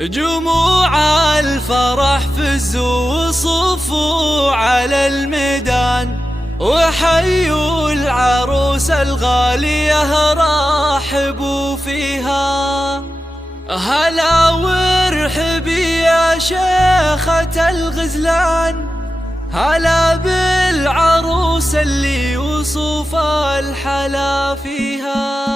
جموع الفرح فزوا وصفوا على الميدان، وحيوا العروس الغالية رحبوا فيها. هلا وارحبي يا شيخة الغزلان، هلا بالعروس اللي وصف الحلا فيها.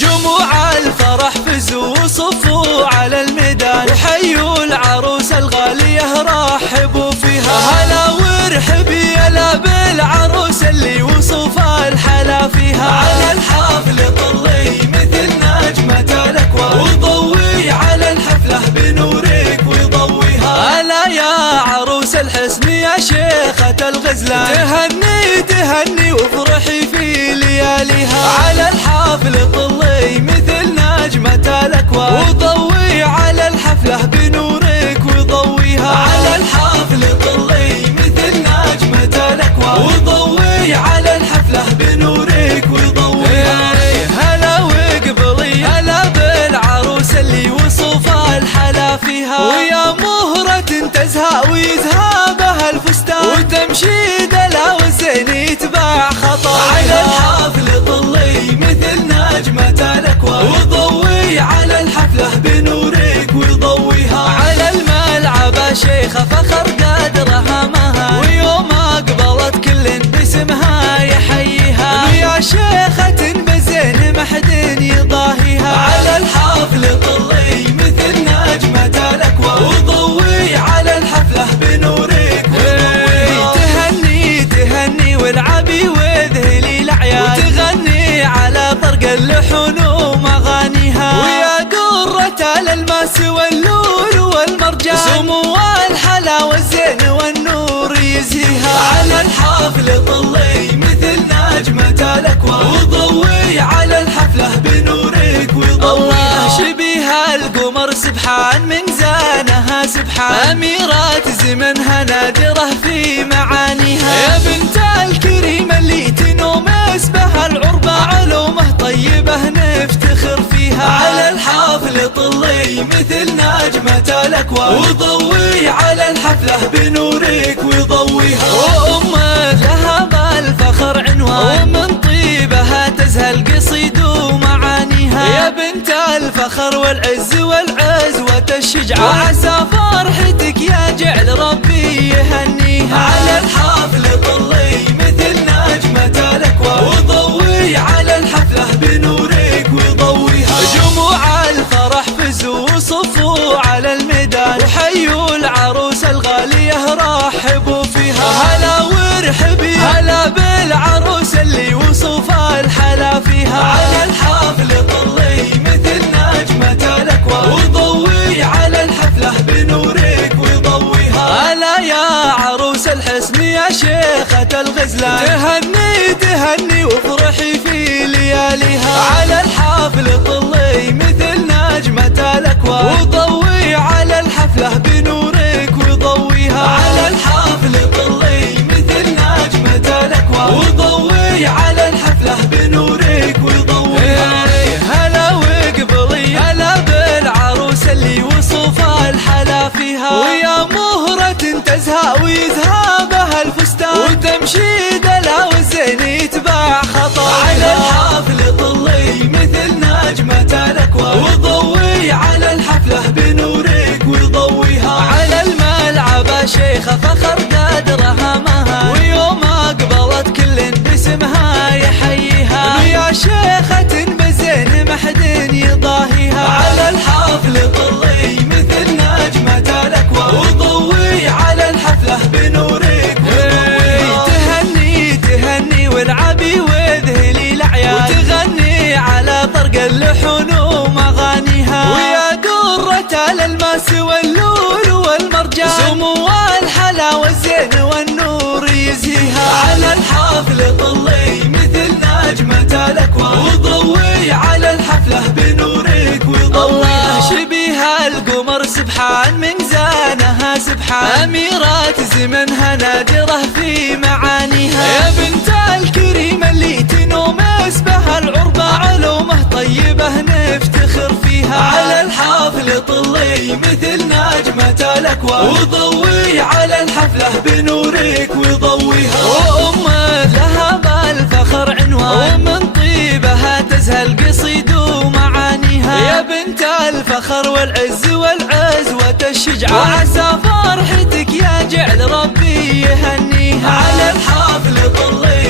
جموع الفرح فزوا وصفوا على الميدان، وحيوا العروس الغالية رحبوا فيها. هلا وارحبي يلا بالعروس اللي وصف الحلا فيها. على الحفل طلي مثل نجمة الأكوان، وضوي على الحفلة بنورك وضويها. هلا يا عروس الحسن يا شيخة الغزلان، تهني تهني وافرحي في لياليها. على الحفل طلي مثل نجمة الأكوان، وضوي على الحفلة بنورك وضويها. على الحفل طلي مثل نجمة الأكوان، وضوي على الحفلة بنورك وضويها. هلا وقبلي هلا بالعروس اللي وصف الحلا فيها. ويا مهرة تزهى ويزهى بها الفستان، وتمشي دلا والزين يتباع خطا. على الحفل طلي مثل نجمة الأكوان، وضوي على الحفلة بنورك وضويها. على الملعب شيخة فخر قدرها مها، ويوم أقبلت كل باسمها يحييها. يا شيخة بزين ما حد يضاهيها. على الحفل طلي مثل نجمة الأكوان، وضوي على الحفلة بنورك وضويها. تهني تهني والعبي وذهلي الأعياد، وتغني على طرق اللحون ومغانيها. ويا درة الألماس واللول والمرجان، سمو الحلا والزين والنور يزهيها. على الحفل طلي مثل نجمة الأكوان، وضوي على الحفلة بنورك وضويها. شبيها القمر سبحان من زانها سبحان، أميرات زمنها نادرة في معانيها. يا بنت الكريم اللي تنومس بها العربة، علومه طيبة نفتخر فيها. على الحفل طلي مثل نجمة الأكوان، وضوي على الحفلة بنورك وضويها. وأمه لها بالفخر عنوان، ومن طيبها تزهى القصيد ومعانيها. يا بنت الفخر والعز والعزوة الشجعان، وعسى فرحتك يا جعل ربي يهنيها. على الحفل طلي مثل نجمة الأكوان، وضوي على الحفلة بنورك وضويها. جموع الفرح فزوا وصفوا على الميدان، وحيوا العروس الغالية رحبوا فيها. هلا وارحبي هلا بالعروس اللي وصف الحلا فيها. على الحفل طلي مثل نجمة الأكوان، وضوي على الحفلة بنورك وضويها. هلا يا عروس الحسن يا شيخة الغزلان، تهني تهني وافرحي في لياليها. على الحفل طلي مثل نجمة الأكوان، وضوي على الحفلة بنورك وضويها. على الحفل طلي مثل نجمة الأكوان، وضوي على الحفلة بنورك وضويها. هلا وقبلي هلا بالعروس اللي وصف الحلا فيها. ويا مهرة تزهى ويزهى بها الفستان، وتمشي دلا والزين يتباع خطا. على الحفل طلي مثل نجمة الأكوان، وضوي على الحفلة بنورك وضويها. على الملعب شيخة فخر قدرها مها، ويوم أقبلت كل باسمها يحييها. يا شيخة بزين ما حد يضاهيها. على الحفل طلي مثل نجمة الأكوان، وضوي على الحفلة بنورك وضويها. تهني تهني والعبي وذهلي الأعياد، وتغني على طرق اللحون ومغانيها. ويا درة الألماس واللول والمرجان، سمو الحلا والزين والنور يزهيها. على الحفل طلي مثل نجمة الأكوان، وضوي على الحفلة بنورك وضويها. شبيها القمر سبحان من زانها سبحان، أميرات زمنها نادرة في معانيها. يا بنت الكريم اللي تنومس بها العربة، علومه طيبة نفتخر فيها. يهنيها. على الحفل طلي مثل نجمة الأكوان، وضوي على الحفلة بنورك وضويها. وأمة لها بالفخر عنوان، ومن طيبها تزهى قصيد ومعانيها. يا بنت الفخر والعز والعزوة الشجعان، وعسى فرحتك يا جعل ربي يهنيها. على الحفل طلي